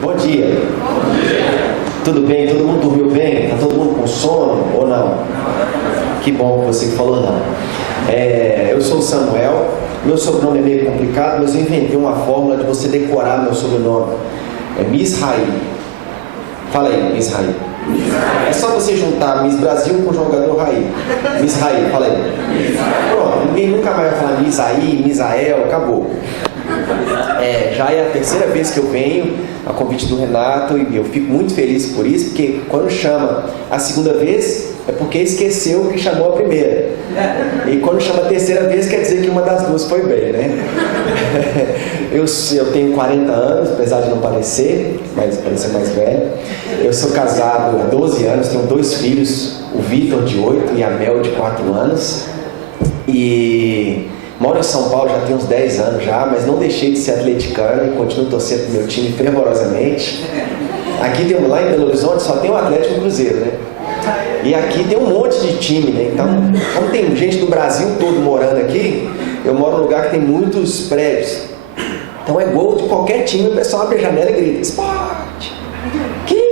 Bom dia. Bom dia. Tudo bem? Todo mundo dormiu bem? Está todo mundo com sono ou não? Que bom que você falou não. Eu sou o Samuel. Meu sobrenome é meio complicado, mas eu inventei uma fórmula de você decorar meu sobrenome. É Misraí. Fala aí, Misraí. É só você juntar Miss Brasil com o jogador Raí. Misraí, fala aí. Pronto, ninguém nunca mais vai falar Misaí, Misael, acabou. Já é a terceira vez que eu venho a convite do Renato e eu fico muito feliz por isso, porque quando chama a segunda vez é porque esqueceu que chamou a primeira. E quando chama a terceira vez quer dizer que uma das duas foi bem, né? Eu tenho 40 anos, apesar de não parecer, mas parecer mais velho. Eu sou casado há 12 anos, tenho 2 filhos, o Vitor de 8 e a Mel de 4 anos. E moro em São Paulo já tem uns 10 anos já, mas não deixei de ser atleticano e continuo torcendo pro meu time fervorosamente. Aqui lá em Belo Horizonte só tem o Atlético e o Cruzeiro, né? E aqui tem um monte de time, né? Então, como tem gente do Brasil todo morando aqui, eu moro num lugar que tem muitos prédios. Então é gol de qualquer time, o pessoal abre a janela e grita, esporte! 15!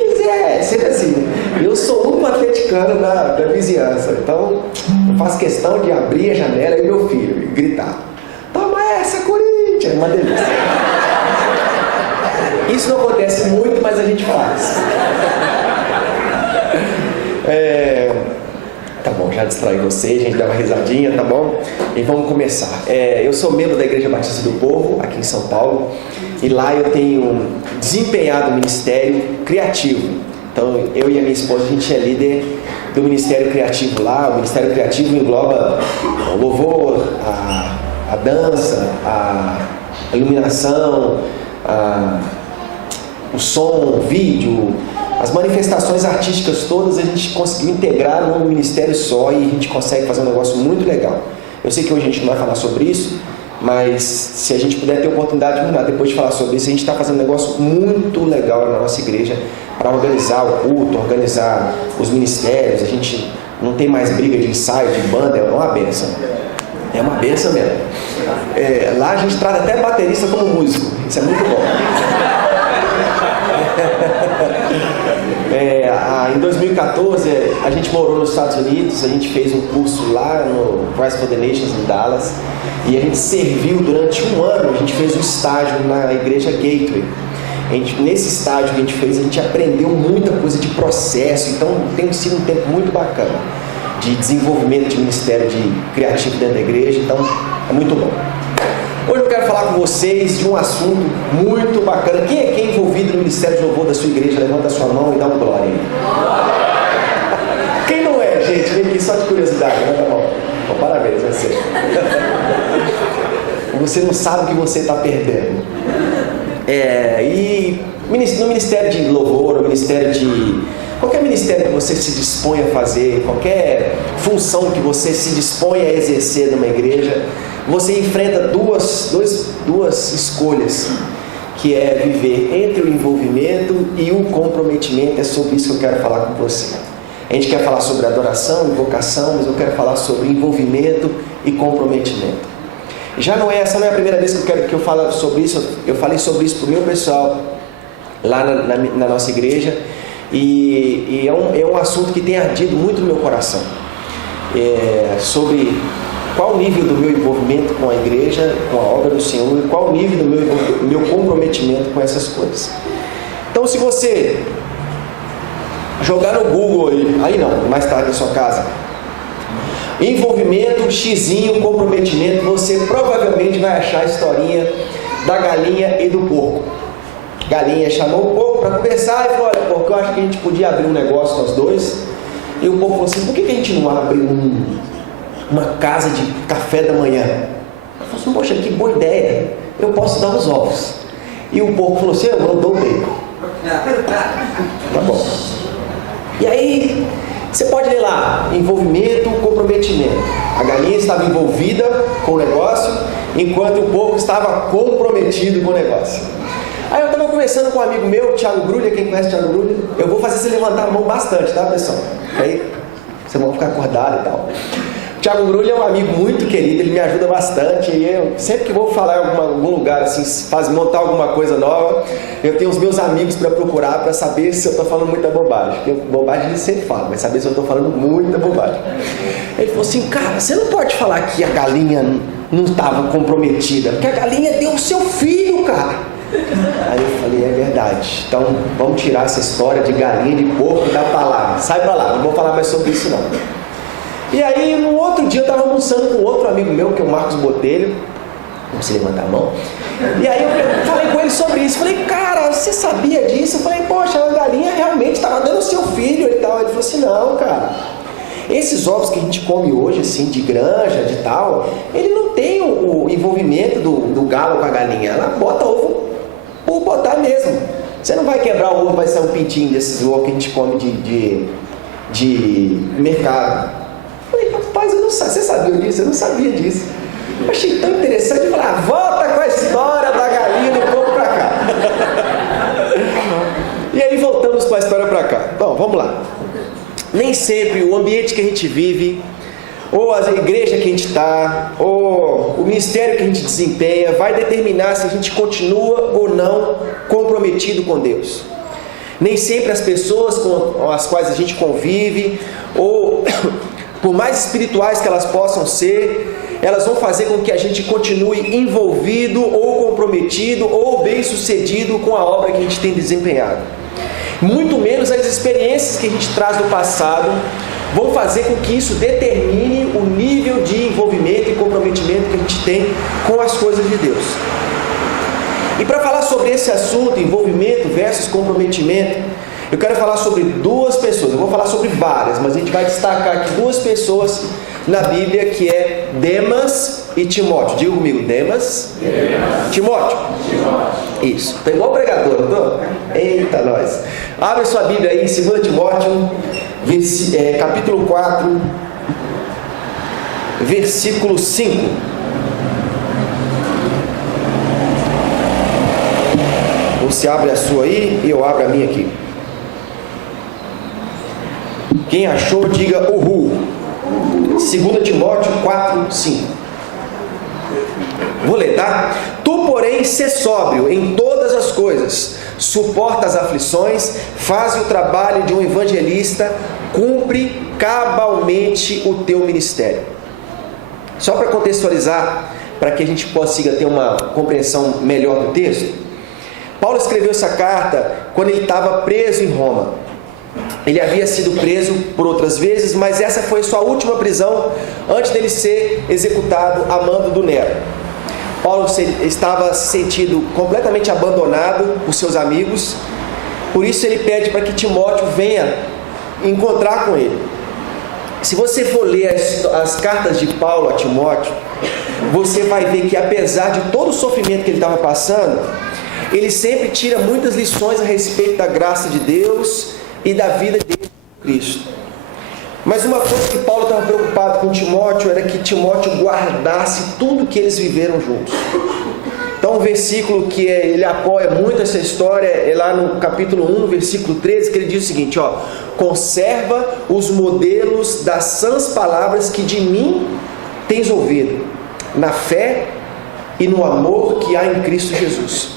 Sempre assim, né? Eu sou o único atleticano da vizinhança, então eu faço questão de abrir a janela e meu filho e gritar, toma essa, Corinthians! É uma delícia. Isso não acontece muito, mas a gente faz. Tá bom, já distraí vocês, a gente dá uma risadinha, tá bom? E vamos começar. Eu sou membro da Igreja Batista do Povo, aqui em São Paulo, e lá eu tenho desempenhado o ministério criativo. Então, eu e a minha esposa, a gente é líder do ministério criativo lá. O ministério criativo engloba o louvor, a dança, a iluminação, o som, o vídeo, as manifestações artísticas todas. A gente conseguiu integrar num ministério só e a gente consegue fazer um negócio muito legal. Eu sei que hoje a gente não vai falar sobre isso, mas se a gente puder ter oportunidade depois de falar sobre isso, a gente está fazendo um negócio muito legal na nossa igreja para organizar o culto, organizar os ministérios. A gente não tem mais briga de ensaio, de banda, é uma benção. É uma benção mesmo. Lá a gente trata até baterista como músico, isso é muito bom. Em 2014 a gente morou nos Estados Unidos, a gente fez um curso lá no Christ for the Nations em Dallas e a gente serviu durante um ano, a gente fez um estágio na igreja Gateway. Nesse estágio que a gente fez, a gente aprendeu muita coisa de processo, então tem sido um tempo muito bacana de desenvolvimento de ministério criativo dentro da igreja, então é muito bom. Hoje eu quero falar com vocês de um assunto muito bacana. Quem é envolvido no ministério de louvor da sua igreja? Levanta a sua mão e dá um glória aí. Quem não é, gente? Vem aqui só de curiosidade, levanta a mão. Bom, parabéns, você. Você não sabe o que você está perdendo. E no ministério de louvor, no ministério de... qualquer ministério que você se dispõe a fazer, qualquer função que você se dispõe a exercer numa igreja, você enfrenta duas escolhas, que é viver entre o envolvimento e o comprometimento. É sobre isso que eu quero falar com você. A gente quer falar sobre adoração, invocação, mas eu quero falar sobre envolvimento e comprometimento. Essa não é a primeira vez que eu falo sobre isso. Eu falei sobre isso para o meu pessoal lá na nossa igreja, e é um assunto que tem ardido muito no meu coração, sobre qual o nível do meu envolvimento com a igreja, com a obra do Senhor, e qual o nível do meu comprometimento com essas coisas. Então, se você jogar no Google aí não, mais tarde na sua casa, envolvimento, xizinho, comprometimento, você provavelmente vai achar a historinha da galinha e do porco. Galinha chamou o porco para conversar e falou, olha, porco, eu acho que a gente podia abrir um negócio nós dois. E o porco falou assim, por que a gente não abre uma casa de café da manhã? Eu falei assim, poxa, que boa ideia, eu posso dar os ovos. E o porco falou assim, eu não dou bacon. Tá bom. E aí, você pode ler lá, envolvimento, comprometimento. A galinha estava envolvida com o negócio, enquanto o porco estava comprometido com o negócio. Aí eu estava conversando com um amigo meu, Thiago Grulha. Quem conhece o Thiago Grulha? Eu vou fazer você levantar a mão bastante, tá, pessoal? Aí vocês vão ficar acordados e tal. Thiago Grulha é um amigo muito querido, ele me ajuda bastante. E eu, sempre que vou falar em algum lugar, assim, montar alguma coisa nova, eu tenho os meus amigos para procurar, para saber se eu estou falando muita bobagem. Porque bobagem ele sempre fala, mas saber se eu estou falando muita bobagem. Ele falou assim, cara, você não pode falar que a galinha não estava comprometida, porque a galinha deu o seu filho, cara. Aí eu falei, é verdade, então vamos tirar essa história de galinha, de porco da palavra, sai pra lá, não vou falar mais sobre isso não. E aí no outro dia eu estava almoçando com outro amigo meu, que é o Marcos Botelho, não se levantar a mão, e aí eu falei com ele sobre isso, falei, cara, você sabia disso? Eu falei, poxa, a galinha realmente estava dando o seu filho e tal. Ele falou assim, não, cara, esses ovos que a gente come hoje, assim, de granja, de tal, ele não tem o envolvimento do galo com a galinha, ela bota ovo por botar mesmo. Você não vai quebrar o ovo, vai sair um pintinho desses ovos que a gente come de mercado. Eu falei, rapaz, eu não sabia. Você sabia disso? Eu não sabia disso. Eu achei tão interessante. Eu falei, volta com a história da galinha do porco pra cá. E aí voltamos com a história pra cá. Bom, vamos lá. Nem sempre o ambiente que a gente vive, ou a igreja que a gente está, ou o ministério que a gente desempenha, vai determinar se a gente continua ou não comprometido com Deus. Nem sempre as pessoas com as quais a gente convive, ou por mais espirituais que elas possam ser, elas vão fazer com que a gente continue envolvido, ou comprometido, ou bem-sucedido com a obra que a gente tem desempenhado. Muito menos as experiências que a gente traz do passado vão fazer com que isso determine o nível de envolvimento e comprometimento que a gente tem com as coisas de Deus. E para falar sobre esse assunto, envolvimento versus comprometimento, eu quero falar sobre duas pessoas. Eu vou falar sobre várias, mas a gente vai destacar aqui duas pessoas na Bíblia, que é Demas e Timóteo. Diga comigo, Demas. Timóteo. Isso. Tá igual o pregador, não tô? Eita, nós. Abre sua Bíblia aí em 2 Timóteo, capítulo 4, versículo 5. Você abre a sua aí e eu abro a minha aqui. Quem achou, diga uhul. 2 Timóteo 4, 5. Vou ler, tá? Tu, porém, sê sóbrio em todas as coisas, suporta as aflições, faz o trabalho de um evangelista, cumpre cabalmente o teu ministério. Só para contextualizar, para que a gente consiga ter uma compreensão melhor do texto, Paulo escreveu essa carta quando ele estava preso em Roma. Ele havia sido preso por outras vezes, mas essa foi sua última prisão antes dele ser executado a mando do Nero. Paulo estava se sentindo completamente abandonado por seus amigos, por isso ele pede para que Timóteo venha encontrar com ele. Se você for ler as cartas de Paulo a Timóteo, você vai ver que apesar de todo o sofrimento que ele estava passando, ele sempre tira muitas lições a respeito da graça de Deus e da vida dele em Cristo. Mas uma coisa que Paulo estava preocupado com Timóteo era que Timóteo guardasse tudo que eles viveram juntos. Então, um versículo que ele apoia muito essa história é lá no capítulo 1, no versículo 13, que ele diz o seguinte, ó: conserva os modelos das sãs palavras que de mim tens ouvido, na fé e no amor que há em Cristo Jesus.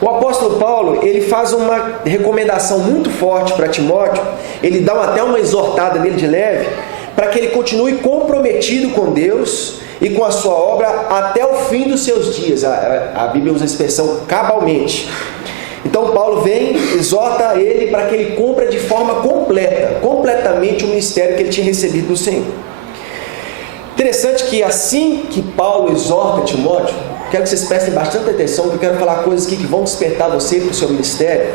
O apóstolo Paulo, ele faz uma recomendação muito forte para Timóteo, ele dá até uma exortada nele de leve, para que ele continue comprometido com Deus e com a sua obra até o fim dos seus dias. A Bíblia usa a expressão cabalmente. Então Paulo vem, exorta ele para que ele cumpra de forma completamente o ministério que ele tinha recebido do Senhor. Interessante que assim que Paulo exorta Timóteo, quero que vocês prestem bastante atenção, porque eu quero falar coisas aqui que vão despertar você para o seu ministério.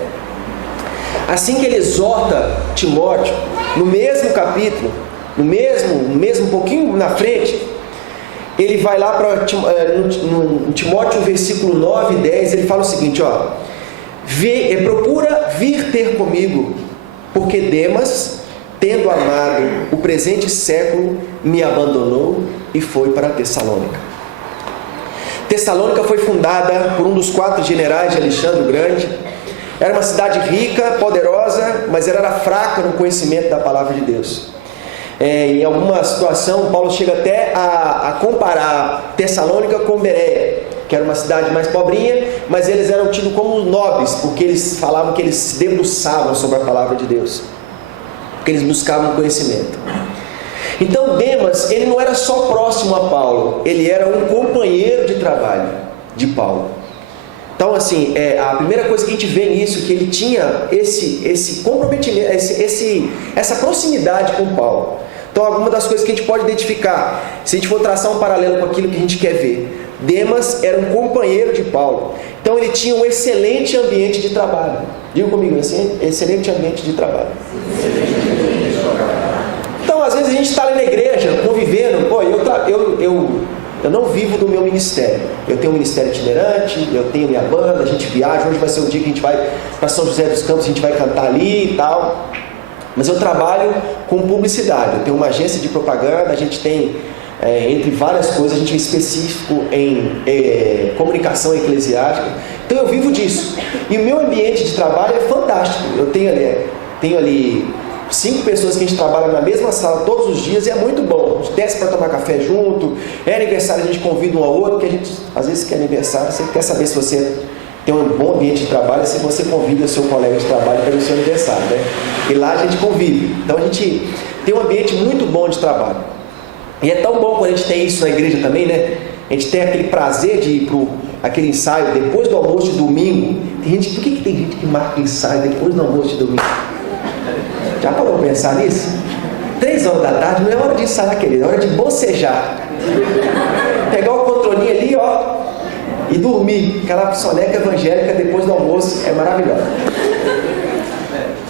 Assim que ele exorta Timóteo, no mesmo capítulo, no mesmo pouquinho na frente, ele vai lá para Timóteo, versículo 9 e 10, ele fala o seguinte, ó: procura vir ter comigo, porque Demas, tendo amado o presente século, me abandonou e foi para Tessalônica. Tessalônica foi fundada por um dos 4 generais de Alexandre o Grande. Era uma cidade rica, poderosa, mas ela era fraca no conhecimento da palavra de Deus. Em alguma situação, Paulo chega até a comparar Tessalônica com Bereia, que era uma cidade mais pobrinha, mas eles eram tidos como nobres, porque eles falavam que eles se debruçavam sobre a palavra de Deus, porque eles buscavam conhecimento. Então Demas, ele não era só próximo a Paulo, ele era um companheiro de trabalho de Paulo. Então, assim, a primeira coisa que a gente vê nisso, que ele tinha esse comprometimento, essa proximidade com Paulo. Então, alguma das coisas que a gente pode identificar, se a gente for traçar um paralelo com aquilo que a gente quer ver, Demas era um companheiro de Paulo. Então, ele tinha um excelente ambiente de trabalho. Diga comigo, excelente ambiente de trabalho. Então, às vezes a gente está ali na igreja, convivendo, eu não vivo do meu ministério. Eu tenho um ministério itinerante, eu tenho minha banda, a gente viaja. Hoje vai ser o dia que a gente vai para São José dos Campos, a gente vai cantar ali e tal. Mas eu trabalho com publicidade. Eu tenho uma agência de propaganda, a gente tem, entre várias coisas, a gente é específico em comunicação eclesiástica. Então eu vivo disso. E o meu ambiente de trabalho é fantástico. Eu tenho ali 5 pessoas que a gente trabalha na mesma sala todos os dias e é muito bom. A gente desce para tomar café junto, é aniversário, a gente convida um ao outro, porque a gente, às vezes, quer aniversário, você quer saber se você tem um bom ambiente de trabalho, se você convida o seu colega de trabalho para o seu aniversário, né? E lá a gente convive. Então a gente tem um ambiente muito bom de trabalho. E é tão bom quando a gente tem isso na igreja também, né? A gente tem aquele prazer de ir para aquele ensaio depois do almoço de domingo. Por que tem gente que marca ensaio depois do almoço de domingo? Já parou para pensar nisso? 3 horas da tarde não é hora de ensaiar, querido, é hora de bocejar. Pegar o controlinho ali, ó, e dormir. Aquela soneca evangélica depois do almoço é maravilhosa.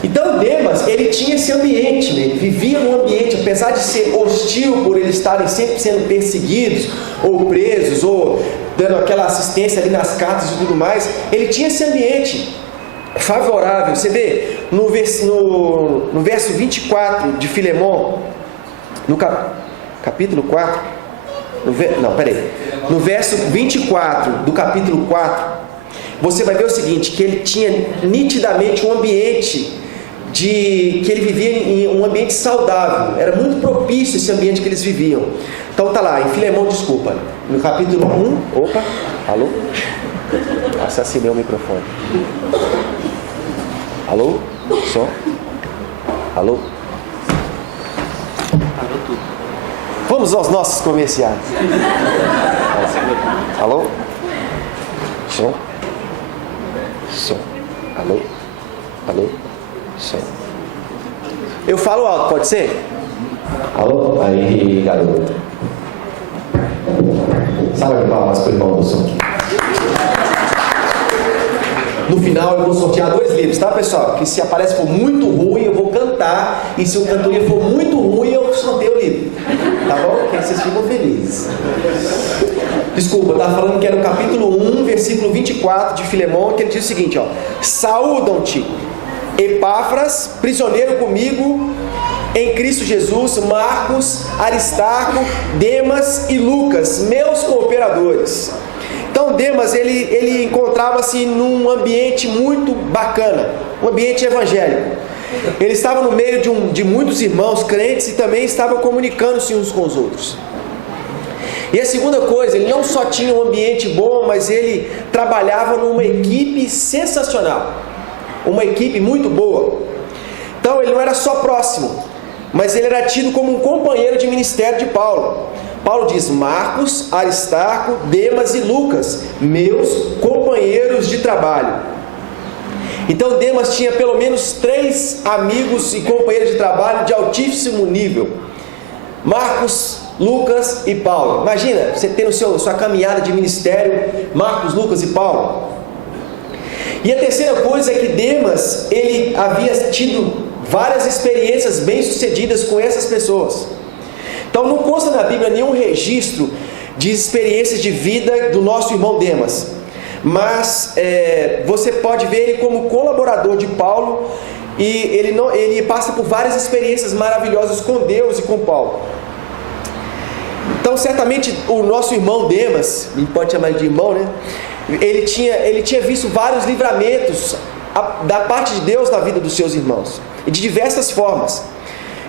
Então Demas, ele tinha esse ambiente, né? Ele vivia num ambiente, apesar de ser hostil por eles estarem sempre sendo perseguidos, ou presos, ou dando aquela assistência ali nas cartas e tudo mais, ele tinha esse ambiente favorável. Você vê no verso 24 de Filemon, no capítulo 4, no verso 24 do capítulo 4, você vai ver o seguinte, que ele tinha nitidamente um ambiente que ele vivia em um ambiente saudável, era muito propício esse ambiente que eles viviam. Então tá lá, em Filemon, desculpa, no capítulo 1, alô? Assassinei o microfone. Alô? Som? Alô? Parou tudo. Vamos aos nossos comerciais. Alô? Som? Som? Alô? Alô? Som? Eu falo alto, pode ser? Alô? Aí, garoto. Salve de palmas para o irmão do som. No final eu vou sortear 2 livros, tá, pessoal? Que se aparece for muito ruim, eu vou cantar. E se o cantoria for muito ruim, eu sorteio o livro. Tá bom? Porque aí vocês ficam felizes. Desculpa, eu estava falando que era o capítulo 1, versículo 24 de Filemon, que ele diz o seguinte, ó. Saúdam-te, Epáfras, prisioneiro comigo em Cristo Jesus, Marcos, Aristarco, Demas e Lucas, meus cooperadores. Então Demas, ele encontrava-se num ambiente muito bacana, um ambiente evangélico. Ele estava no meio de muitos irmãos crentes e também estava comunicando-se uns com os outros. E a segunda coisa, ele não só tinha um ambiente bom, mas ele trabalhava numa equipe sensacional, uma equipe muito boa. Então ele não era só próximo, mas ele era tido como um companheiro de ministério de Paulo. Paulo diz, Marcos, Aristarco, Demas e Lucas, meus companheiros de trabalho. Então Demas tinha pelo menos 3 amigos e companheiros de trabalho de altíssimo nível. Marcos, Lucas e Paulo. Imagina, você ter sua caminhada de ministério, Marcos, Lucas e Paulo. E a terceira coisa é que Demas, ele havia tido várias experiências bem-sucedidas com essas pessoas. Então não consta na Bíblia nenhum registro de experiências de vida do nosso irmão Demas. Mas você pode ver ele como colaborador de Paulo e ele passa por várias experiências maravilhosas com Deus e com Paulo. Então certamente o nosso irmão Demas, a gente pode chamar de irmão, né? Ele tinha visto vários livramentos da parte de Deus na vida dos seus irmãos, e de diversas formas.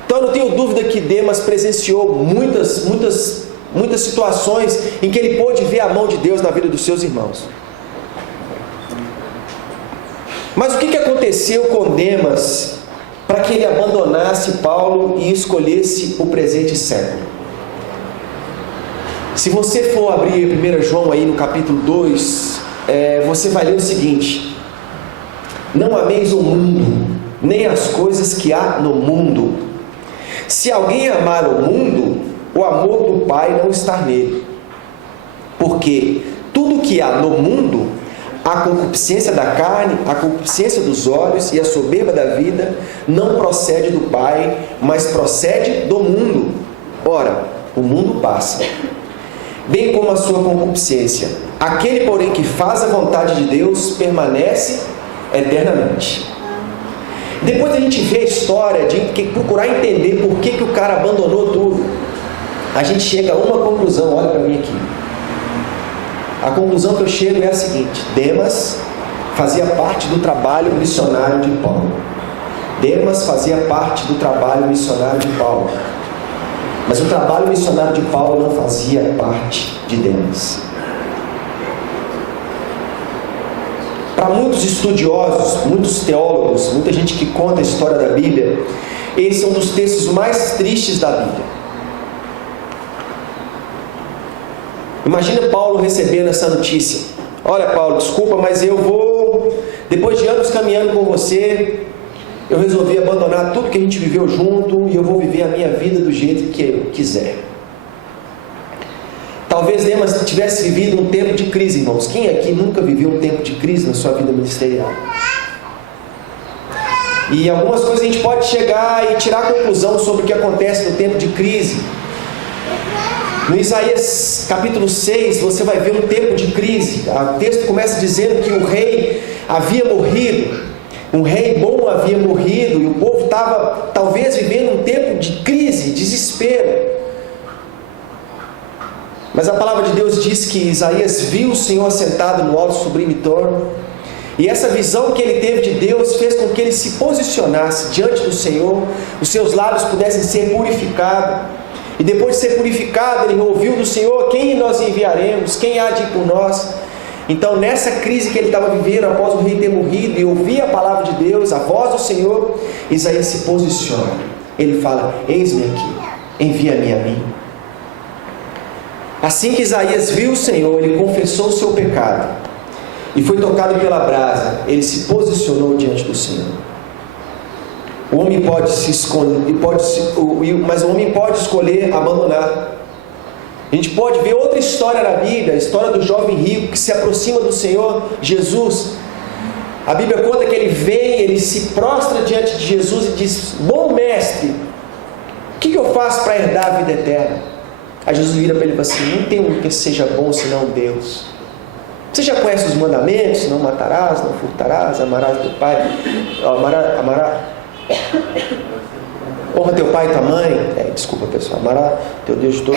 Então Então eu não tenho dúvida que Demas presenciou muitas situações em que ele pôde ver a mão de Deus na vida dos seus irmãos. Mas o que aconteceu com Demas para que ele abandonasse Paulo e escolhesse o presente século? Se você for abrir 1 João aí no capítulo 2, você vai ler o seguinte: não ameis o mundo, nem as coisas que há no mundo. Se alguém amar o mundo, o amor do Pai não está nele. Porque tudo que há no mundo, a concupiscência da carne, a concupiscência dos olhos e a soberba da vida, não procede do Pai, mas procede do mundo. Ora, o mundo passa, bem como a sua concupiscência. Aquele, porém, que faz a vontade de Deus, permanece eternamente. Depois a gente vê a história de procurar entender por que o cara abandonou tudo, a gente chega a uma conclusão. Olha para mim aqui. A conclusão que eu chego é a seguinte: Demas fazia parte do trabalho missionário de Paulo. Demas fazia parte do trabalho missionário de Paulo. Mas o trabalho missionário de Paulo não fazia parte de Demas. Para muitos estudiosos, muitos teólogos, muita gente que conta a história da Bíblia, esse é um dos textos mais tristes da Bíblia. Imagina Paulo recebendo essa notícia: olha, Paulo, desculpa, mas depois de anos caminhando com você, eu resolvi abandonar tudo que a gente viveu junto e eu vou viver a minha vida do jeito que eu quiser. Talvez Demas tivesse vivido um tempo de crise, irmãos. Quem aqui nunca viveu um tempo de crise na sua vida ministerial? E algumas coisas a gente pode chegar e tirar a conclusão sobre o que acontece no tempo de crise. No Isaías capítulo 6, você vai ver um tempo de crise. O texto começa dizendo que o rei havia morrido, um rei bom havia morrido, e o povo estava talvez vivendo um tempo de crise, desespero. Mas a palavra de Deus diz que Isaías viu o Senhor sentado no alto sublime trono, e essa visão que ele teve de Deus fez com que ele se posicionasse diante do Senhor, os seus lábios pudessem ser purificados. E depois de ser purificado, ele ouviu do Senhor: quem nós enviaremos? Quem há de ir por nós? Então, nessa crise que ele estava vivendo, após o rei ter morrido, e ouvir a palavra de Deus, a voz do Senhor, Isaías se posiciona. Ele fala: eis-me aqui, envia-me a mim. Assim que Isaías viu o Senhor, ele confessou o seu pecado e foi tocado pela brasa. Ele se posicionou diante do Senhor. O homem pode se esconder, mas o homem pode escolher abandonar. A gente pode ver outra história na Bíblia, a história do jovem rico que se aproxima do Senhor Jesus. A Bíblia conta que ele vem, ele se prostra diante de Jesus e diz: bom mestre, o que eu faço para herdar a vida eterna? Aí Jesus vira para ele e fala assim: não tem um que seja bom senão Deus. Você já conhece os mandamentos? Não matarás, não furtarás, amarás teu pai, honra teu pai e tua mãe. Desculpa, pessoal. Amarás teu Deus todo.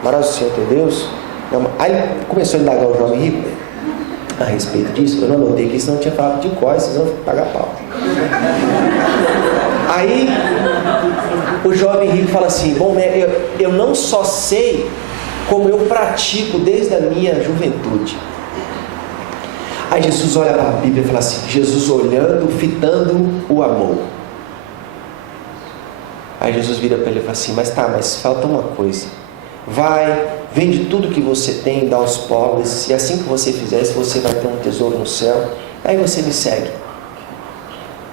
Amarás o Senhor teu Deus. Aí começou a indagar o jovem rico a respeito disso. Eu não anotei aqui, senão eu tinha falado de cor, vocês vão pagar pau. Aí o jovem rico fala assim: bom, eu não só sei, como eu pratico desde a minha juventude. Aí Jesus olha para a Bíblia e fala assim: Jesus olhando, fitando o amor. Aí Jesus vira para ele e fala assim: mas falta uma coisa. Vai, vende tudo que você tem, dá aos pobres, e assim que você fizer isso, você vai ter um tesouro no céu. Aí você me segue.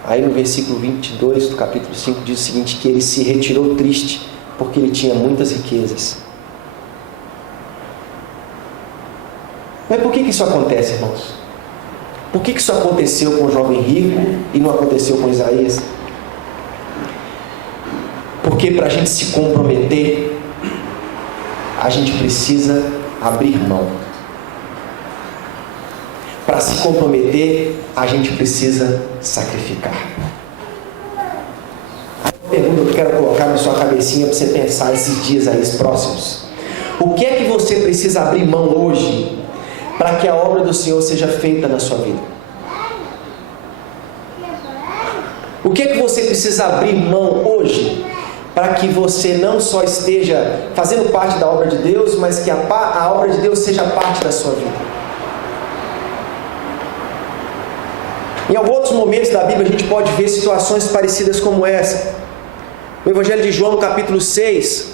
Aí no versículo 22 do capítulo 5 diz o seguinte: que ele se retirou triste, porque ele tinha muitas riquezas. Mas por que isso acontece, irmãos? Por que isso aconteceu com o jovem rico e não aconteceu com Isaías? Porque para a gente se comprometer, a gente precisa abrir mão. Para se comprometer, a gente precisa sacrificar. A pergunta que eu quero colocar na sua cabecinha para você pensar esses dias aí próximos: o que é que você precisa abrir mão hoje para que a obra do Senhor seja feita na sua vida? O que é que você precisa abrir mão hoje para que você não só esteja fazendo parte da obra de Deus, mas que a obra de Deus seja parte da sua vida. Em alguns outros momentos da Bíblia a gente pode ver situações parecidas como essa. No Evangelho de João, no capítulo 6,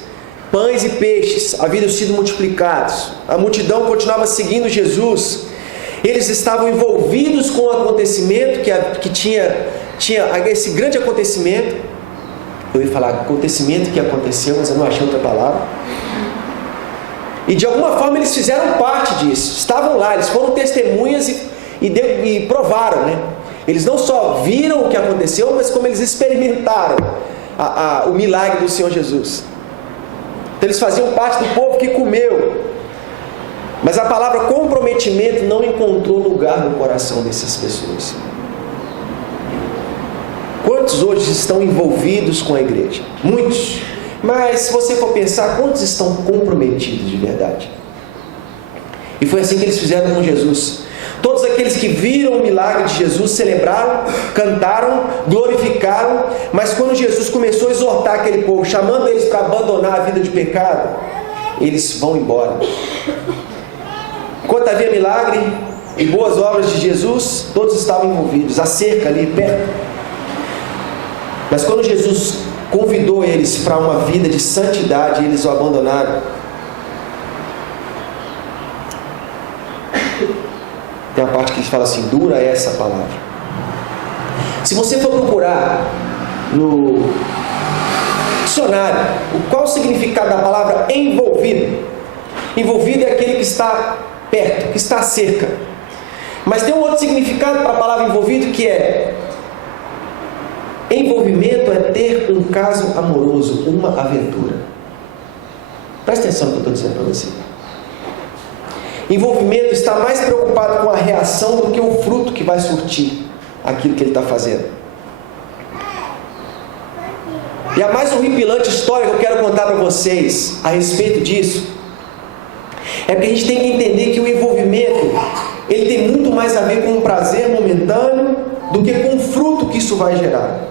pães e peixes haviam sido multiplicados. A multidão continuava seguindo Jesus. Eles estavam envolvidos com o acontecimento que tinha esse grande acontecimento. Eu ia falar acontecimento que aconteceu, mas eu não achei outra palavra. E de alguma forma eles fizeram parte disso. Estavam lá, eles foram testemunhas e provaram, né? Eles não só viram o que aconteceu, mas como eles experimentaram o milagre do Senhor Jesus. Então eles faziam parte do povo que comeu. Mas a palavra comprometimento não encontrou lugar no coração dessas pessoas. Quantos hoje estão envolvidos com a igreja? Muitos. Mas se você for pensar, quantos estão comprometidos de verdade? E foi assim que eles fizeram com Jesus. Todos aqueles que viram o milagre de Jesus celebraram, cantaram, glorificaram, mas quando Jesus começou a exortar aquele povo, chamando eles para abandonar a vida de pecado, eles vão embora. Enquanto havia milagre e boas obras de Jesus, todos estavam envolvidos, a cerca ali perto. Mas quando Jesus convidou eles para uma vida de santidade, eles o abandonaram. Tem uma parte que fala assim, dura é essa palavra. Se você for procurar no dicionário, qual o significado da palavra envolvido? Envolvido é aquele que está perto, que está cerca. Mas tem um outro significado para a palavra envolvido, que é envolvimento é ter um caso amoroso, uma aventura. Presta atenção no que eu estou dizendo para você. Envolvimento está mais preocupado com a reação do que o fruto que vai surtir aquilo que ele está fazendo. E a mais horripilante história que eu quero contar para vocês a respeito disso é porque a gente tem que entender que o envolvimento ele tem muito mais a ver com um prazer momentâneo do que com o fruto que isso vai gerar.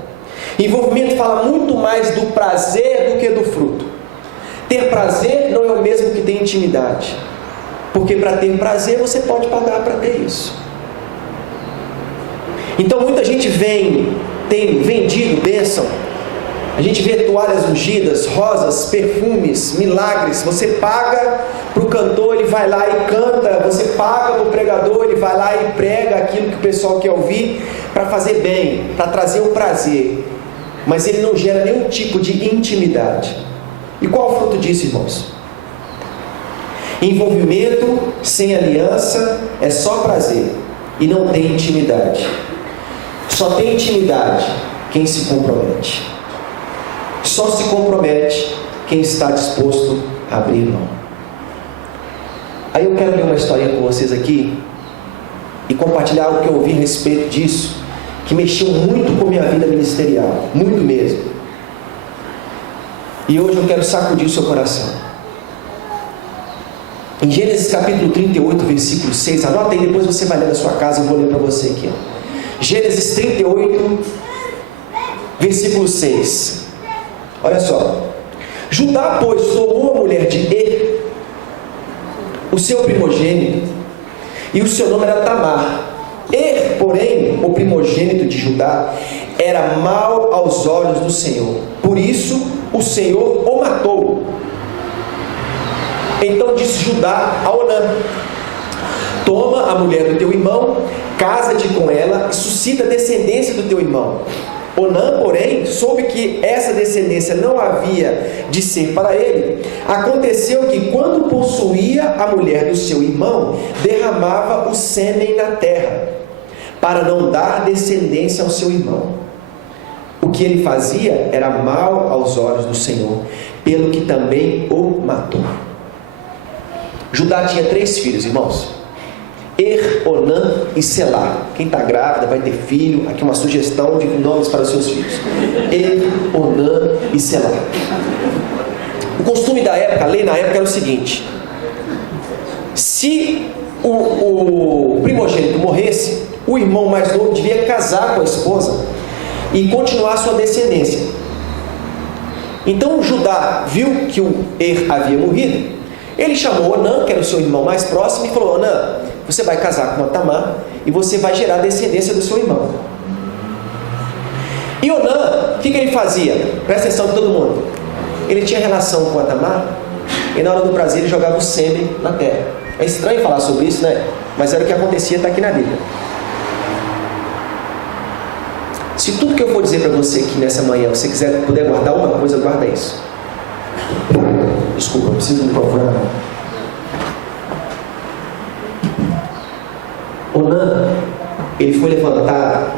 Envolvimento fala muito mais do prazer do que do fruto. Ter prazer não é o mesmo que ter intimidade. Porque para ter prazer você pode pagar para ter isso. Então muita gente tem vendido bênção. A gente vê toalhas ungidas, rosas, perfumes, milagres. Você paga para o cantor, ele vai lá e canta. Você paga para o pregador, ele vai lá e prega aquilo que o pessoal quer ouvir para fazer bem, para trazer o prazer. Mas ele não gera nenhum tipo de intimidade. E qual o fruto disso, irmãos? Envolvimento sem aliança é só prazer e não tem intimidade. Só tem intimidade quem se compromete. Só se compromete quem está disposto a abrir mão. Aí eu quero ler uma historinha com vocês aqui e compartilhar algo que eu ouvi a respeito disso, que mexeu muito com minha vida ministerial, muito mesmo. E hoje eu quero sacudir o seu coração. Em Gênesis capítulo 38, versículo 6, anota aí, depois você vai ler na sua casa, eu vou ler para você aqui. Gênesis 38, versículo 6. Olha só. Judá, pois, tomou a mulher de Er, o seu primogênito, e o seu nome era Tamar. Er, porém, o primogênito de Judá, era mau aos olhos do Senhor. Por isso, o Senhor o matou. Então disse Judá a Onã: toma a mulher do teu irmão, casa-te com ela e suscita a descendência do teu irmão. Onã, porém, soube que essa descendência não havia de ser para ele. Aconteceu que, quando possuía a mulher do seu irmão, derramava o sêmen na terra, para não dar descendência ao seu irmão. O que ele fazia era mal aos olhos do Senhor, pelo que também o matou. Judá tinha 3 filhos, irmãos: Er, Onã e Selá. Quem está grávida vai ter filho. Aqui uma sugestão de nomes para os seus filhos: Er, Onã e Selá. O costume da época, a lei na época era o seguinte: se o primogênito morresse, o irmão mais novo devia casar com a esposa e continuar a sua descendência. Então Judá viu que o havia morrido. Ele chamou Onã, que era o seu irmão mais próximo, e falou: Onã, você vai casar com a Tamar e você vai gerar descendência do seu irmão. E Onã, o que ele fazia? Presta atenção de todo mundo. Ele tinha relação com a Tamar e na hora do prazer ele jogava o sêmen na terra. É estranho falar sobre isso, né? Mas era o que acontecia, está aqui na Bíblia. Se tudo que eu for dizer para você aqui nessa manhã, você puder guardar uma coisa, guarda isso. Desculpa, eu preciso do microfone na mão. Onã, ele foi levantado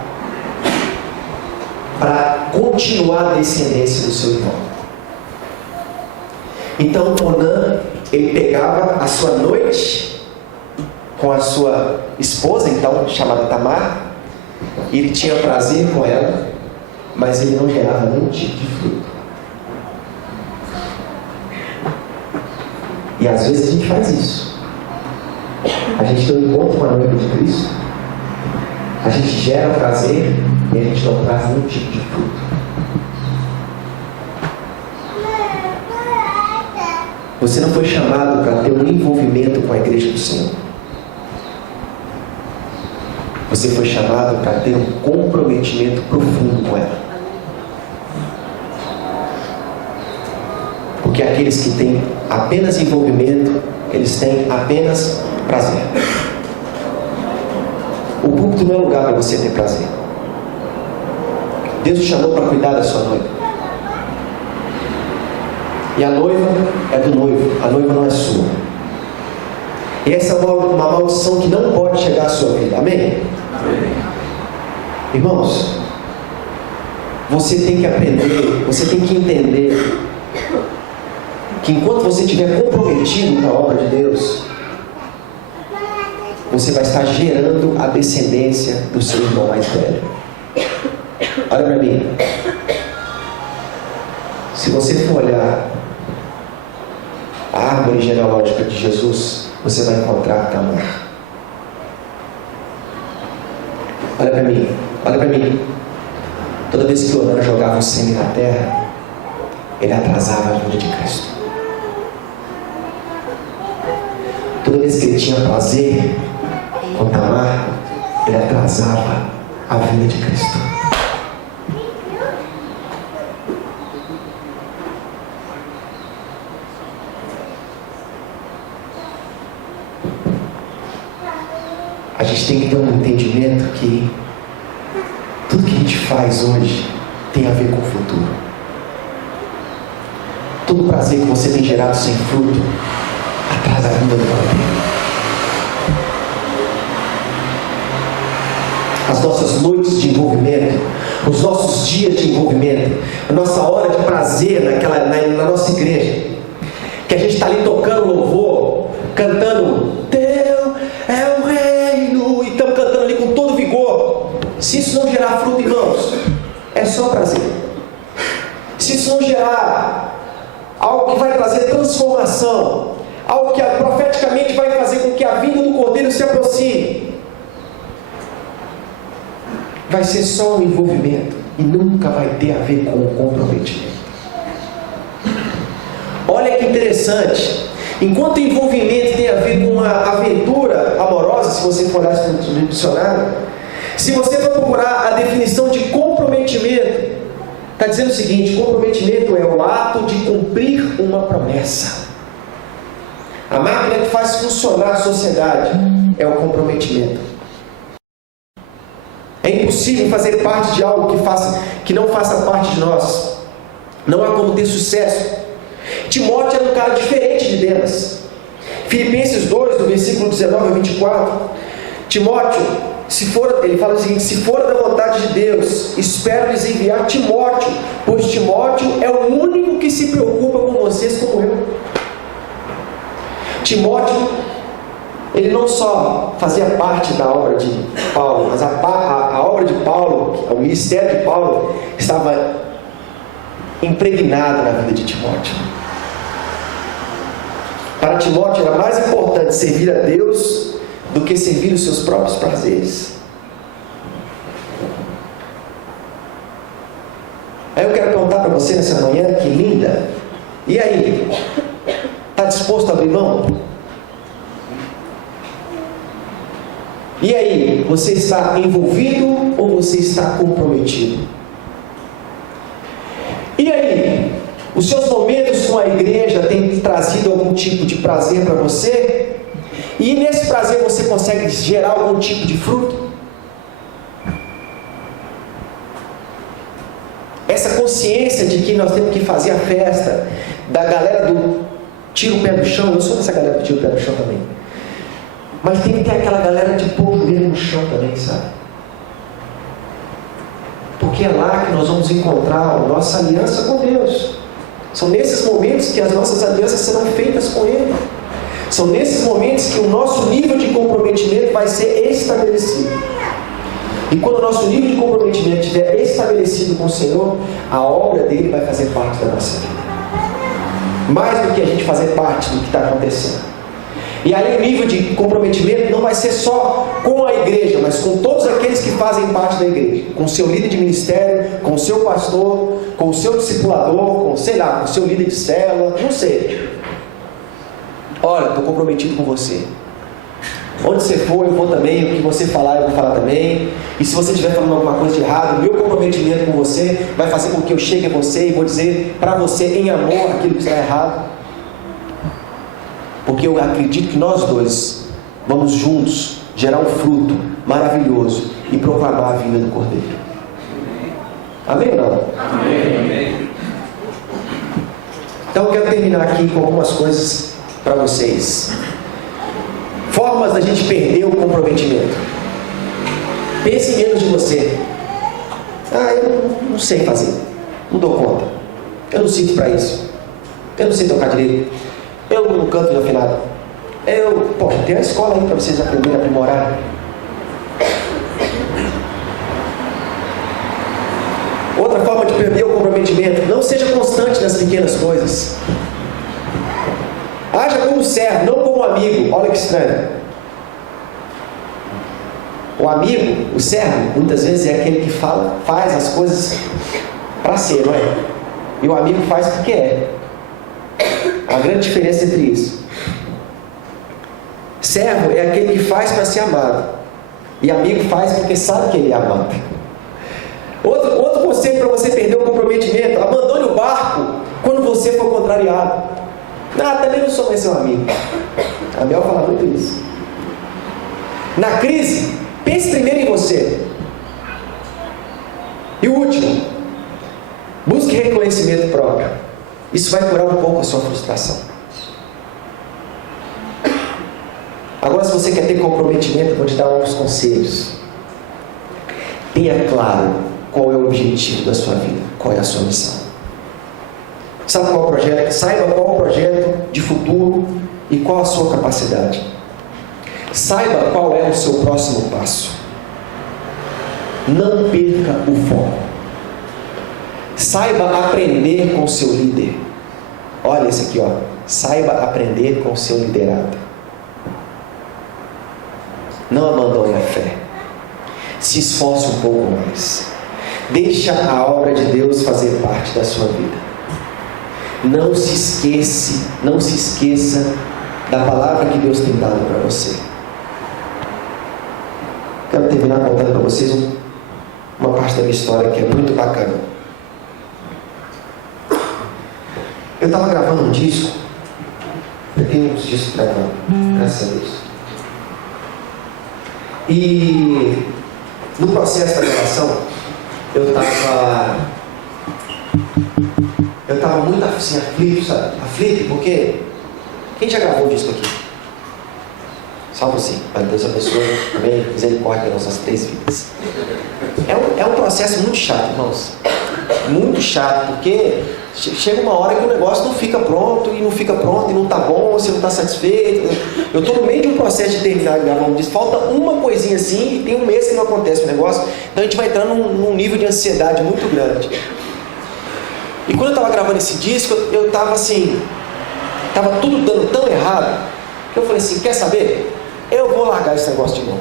para continuar a descendência do seu irmão. Então Onã, ele pegava a sua noite com a sua esposa, então chamada Tamar, e ele tinha prazer com ela, mas ele não gerava nenhum tipo de fruto. E às vezes a gente faz isso. A gente tem um encontro com a noiva de Cristo, a gente gera prazer e a gente não traz nenhum tipo de fruto. Você não foi chamado para ter um envolvimento com a igreja do Senhor. Você foi chamado para ter um comprometimento profundo com ela. Porque aqueles que têm apenas envolvimento, eles têm apenas prazer. O púlpito não é lugar para você ter prazer. Deus te chamou para cuidar da sua noiva. E a noiva é do noivo, a noiva não é sua. E essa é uma maldição que não pode chegar à sua vida. Amém? Amém. Irmãos, você tem que aprender, você tem que entender que enquanto você estiver comprometido com a obra de Deus, você vai estar gerando a descendência do seu irmão mais velho. Olha para mim. Se você for olhar a árvore genealógica de Jesus, você vai encontrar Tamar. Olha para mim, olha para mim. Toda vez que o Onã jogava o sêmen na terra, ele atrasava a vinda de Cristo. Toda vez que ele tinha prazer com Tamar, ele atrasava a vinda de Cristo. A gente tem que ter um entendimento que tudo que a gente faz hoje tem a ver com o futuro. Todo prazer que você tem gerado sem fruto atrasa a vinda do Cordeiro. As nossas noites de envolvimento, os nossos dias de envolvimento, a nossa hora de prazer na nossa igreja, que a gente está ali tocando louvor, cantando Teu é o reino, e estamos cantando ali com todo vigor. Se isso não gerar fruto, irmãos, é só prazer. Se isso não gerar algo que vai trazer transformação, algo que profeticamente vai fazer com que a vinda do Cordeiro se aproxime, vai ser só um envolvimento e nunca vai ter a ver com o comprometimento. Olha que interessante. Enquanto o envolvimento tem a ver com uma aventura amorosa, se você for olhar no dicionário, se você for procurar a definição de comprometimento, está dizendo o seguinte: comprometimento é o ato de cumprir uma promessa. A máquina que faz funcionar a sociedade é o comprometimento. É impossível fazer parte de algo que não faça parte de nós. Não há como ter sucesso. Timóteo era um cara diferente de Demas. Filipenses 2, do versículo 19 a 24. Timóteo, ele fala o seguinte: se for da vontade de Deus, espero lhes enviar Timóteo, pois Timóteo é o único que se preocupa com vocês como eu. Timóteo, ele não só fazia parte da obra de Paulo, mas a obra de Paulo, o ministério de Paulo, estava impregnado na vida de Timóteo. Para Timóteo era mais importante servir a Deus do que servir os seus próprios prazeres. Aí eu quero perguntar para você nessa manhã: que linda E aí? Está disposto a abrir mão? E aí? Você está envolvido ou você está comprometido? E aí? Os seus momentos com a igreja têm trazido algum tipo de prazer para você? E nesse prazer você consegue gerar algum tipo de fruto? Essa consciência de que nós temos que fazer a festa, da galera do tira o pé do chão, eu sou dessa galera do tira o pé do chão também. Mas tem que ter aquela galera de pôr o joelho no chão também, sabe? Porque é lá que nós vamos encontrar a nossa aliança com Deus. São nesses momentos que as nossas alianças serão feitas com Ele. São nesses momentos que o nosso nível de comprometimento vai ser estabelecido. E quando o nosso nível de comprometimento estiver estabelecido com o Senhor, a obra dele vai fazer parte da nossa vida. Mais do que a gente fazer parte do que está acontecendo. E aí o nível de comprometimento não vai ser só com a igreja, mas com todos aqueles que fazem parte da igreja. Com o seu líder de ministério, com o seu pastor, com o seu discipulador, com, sei lá, com o seu líder de célula, não sei. Olha, estou comprometido com você. Onde você for, eu vou também. O que você falar, eu vou falar também. E se você estiver falando alguma coisa de errado, o meu comprometimento com você vai fazer com que eu chegue a você e vou dizer para você em amor aquilo que está errado. Porque eu acredito que nós dois vamos juntos gerar um fruto maravilhoso e proclamar a vinda do Cordeiro. Amém ou não? Amém. Então eu quero terminar aqui com algumas coisas para vocês. Formas da gente perder o comprometimento. Pense menos de você. Eu não sei fazer. Não dou conta. Eu não sinto para isso. Eu não sei tocar direito. Eu não canto de afinado. Tem uma escola aí para vocês aprenderem a aprimorar. Outra forma de perder o comprometimento: não seja constante nas pequenas coisas. Haja como servo, não como amigo. Olha que estranho. O amigo, o servo, muitas vezes é aquele que faz as coisas para ser, não é? E o amigo faz porque é. A grande diferença entre isso. Servo é aquele que faz para ser amado. E amigo faz porque sabe que ele é amado. Outro conselho para você perder o comprometimento: abandone o barco quando você for contrariado. Também não sou mais seu amigo. A Mel fala muito isso. Na crise, pense primeiro em você. E o último: busque reconhecimento próprio. Isso vai curar um pouco a sua frustração. Agora, se você quer ter comprometimento, eu vou te dar alguns conselhos. Tenha claro qual é o objetivo da sua vida, qual é a sua missão. Sabe qual é o projeto? Saiba qual é o projeto de futuro e qual a sua capacidade. Saiba qual é o seu próximo passo. Não perca o foco. Saiba aprender com o seu líder. Olha esse aqui, ó. Saiba aprender com o seu liderado. Não abandone a fé. Se esforce um pouco mais. Deixa a obra de Deus fazer parte da sua vida. Não se esqueça da palavra que Deus tem dado para você. Quero terminar contando para vocês uma parte da minha história que é muito bacana. Eu estava gravando um disco. Eu tenho uns discos gravando, graças a Deus. E no processo da gravação, eu estava muito assim, aflito, sabe? Aflito porque... Quem já gravou um disco aqui? Só você. Para Deus abençoe. Amém. Misericórdia das nossas 3 vidas. É um processo muito chato, irmãos. Muito chato, porque chega uma hora que o negócio não fica pronto, e não está bom, você não está satisfeito. Eu estou no meio de um processo de terminar de gravar um disco. Falta uma coisinha assim, e tem um mês que não acontece o negócio. Então a gente vai entrando num nível de ansiedade muito grande. E quando eu estava gravando esse disco, eu estava assim... Estava tudo dando tão errado, que eu falei assim: quer saber? Eu vou largar esse negócio de mão.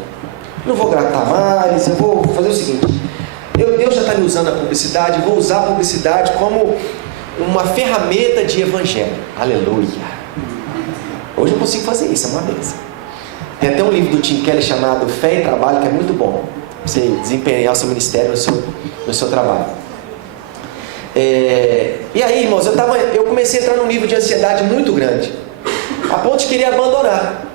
Não vou gravar mais, eu vou fazer o seguinte: Deus já está me usando a publicidade, vou usar a publicidade como uma ferramenta de evangelho. Aleluia. Hoje eu consigo fazer isso, é uma bênção. Tem até um livro do Tim Keller chamado Fé e Trabalho, que é muito bom. Você desempenhar o seu ministério no seu trabalho. E aí, irmãos, eu comecei a entrar num nível de ansiedade muito grande, a ponto de querer abandonar.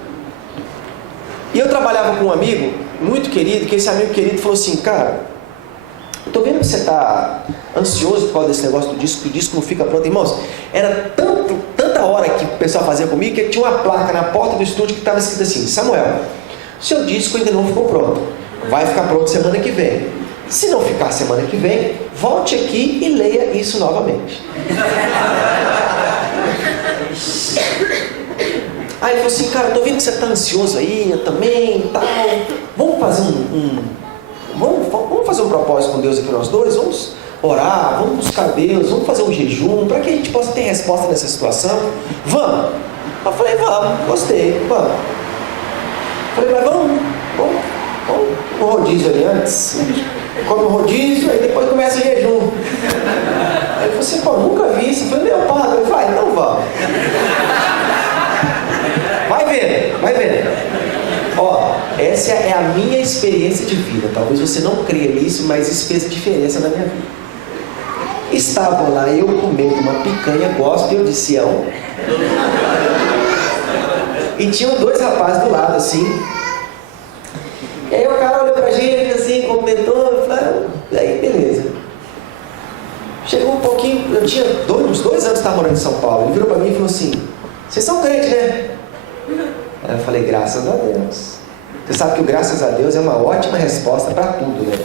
E eu trabalhava com um amigo muito querido, que esse amigo querido falou assim: cara, eu estou vendo que você está ansioso por causa desse negócio do disco, que o disco não fica pronto. Irmãos, era tanta hora que o pessoal fazia comigo, que tinha uma placa na porta do estúdio que estava escrito assim: Samuel, seu disco ainda não ficou pronto, vai ficar pronto semana que vem. Se não ficar semana que vem, volte aqui e leia isso novamente. Aí ele falou assim: cara, eu tô vendo que você está ansioso aí, eu também e tal. Vamos fazer vamos fazer um propósito com Deus aqui nós dois? Vamos orar, vamos buscar Deus, vamos fazer um jejum, para que a gente possa ter resposta nessa situação? Vamos. Eu falei: vamos, gostei, vamos. Eu falei: mas vamos no rodízio ali antes. Come o rodízio, aí depois começa o jejum. Aí ele falou assim: pô, nunca vi isso. Eu falei: meu padre. Eu falei: então vamos. Vai vendo. Ó, essa é a minha experiência de vida. Talvez você não creia nisso, mas isso fez diferença na minha vida. Estava lá eu comendo uma picanha gospel de Sião, e tinham dois rapazes do lado assim. E aí o cara olhou pra gente assim, comentou, eu falei: aí beleza. Chegou um pouquinho, eu tinha uns 2 anos que estava morando em São Paulo. Ele virou pra mim e falou assim: vocês são crentes, né? Aí eu falei: graças a Deus. Você sabe que o graças a Deus é uma ótima resposta para tudo, né?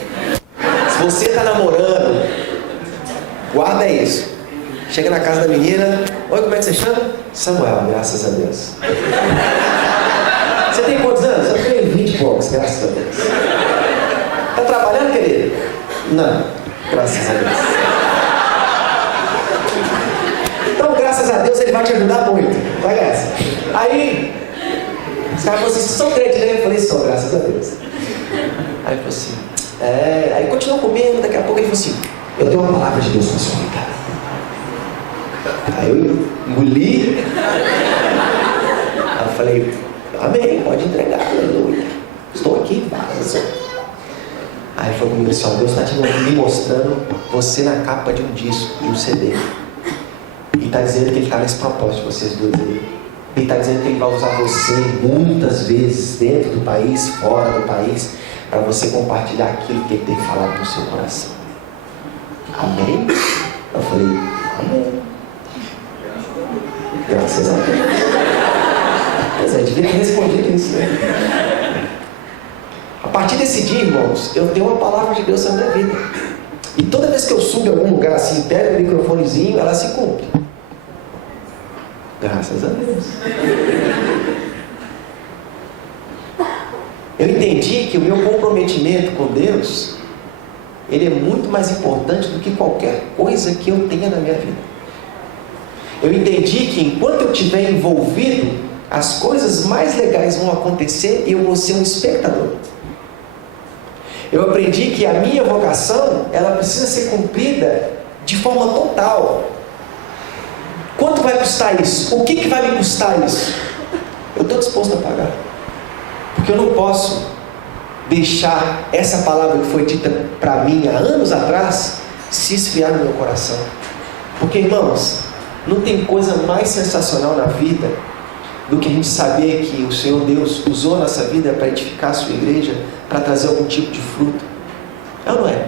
Se você está namorando, guarda isso. Chega na casa da menina: oi, como é que você chama? Samuel, graças a Deus. Você tem quantos anos? Eu tenho 20 e poucos, graças a Deus. Está trabalhando, querido? Não, graças a Deus. Então, graças a Deus, ele vai te ajudar muito. Vai essa. Aí, os caras falaram assim: vocês são crentes, né? Eu falei: sou, graças a Deus. Aí ele falou assim: aí continuou comendo, daqui a pouco ele falou assim: eu tenho uma palavra de Deus para sua vida. Aí eu engoli. Aí eu falei: amém, pode entregar, aleluia. Estou aqui, vaza. Aí ele falou comigo assim: Deus está me mostrando você na capa de um disco, de um CD. E está dizendo que ele está nesse propósito de vocês dois aí. Ele está dizendo que ele vai usar você muitas vezes, dentro do país, fora do país, para você compartilhar aquilo que ele tem falado no seu coração. Amém? Eu falei: amém. Graças a Deus. Pois é, devia ter respondido isso, né? A partir desse dia, irmãos, eu tenho uma palavra de Deus na minha vida. E toda vez que eu subo em algum lugar assim, pego o microfonezinho, ela se cumpre. Graças a Deus. Eu entendi que o meu comprometimento com Deus, ele é muito mais importante do que qualquer coisa que eu tenha na minha vida. Eu entendi que enquanto eu estiver envolvido, as coisas mais legais vão acontecer e eu vou ser um espectador. Eu aprendi que a minha vocação, ela precisa ser cumprida de forma total. Quanto vai custar isso? O que vai me custar isso? Eu estou disposto a pagar. Porque eu não posso deixar essa palavra que foi dita para mim há anos atrás se esfriar no meu coração. Porque, irmãos, não tem coisa mais sensacional na vida do que a gente saber que o Senhor Deus usou a nossa vida para edificar a sua igreja, para trazer algum tipo de fruto. É ou não é?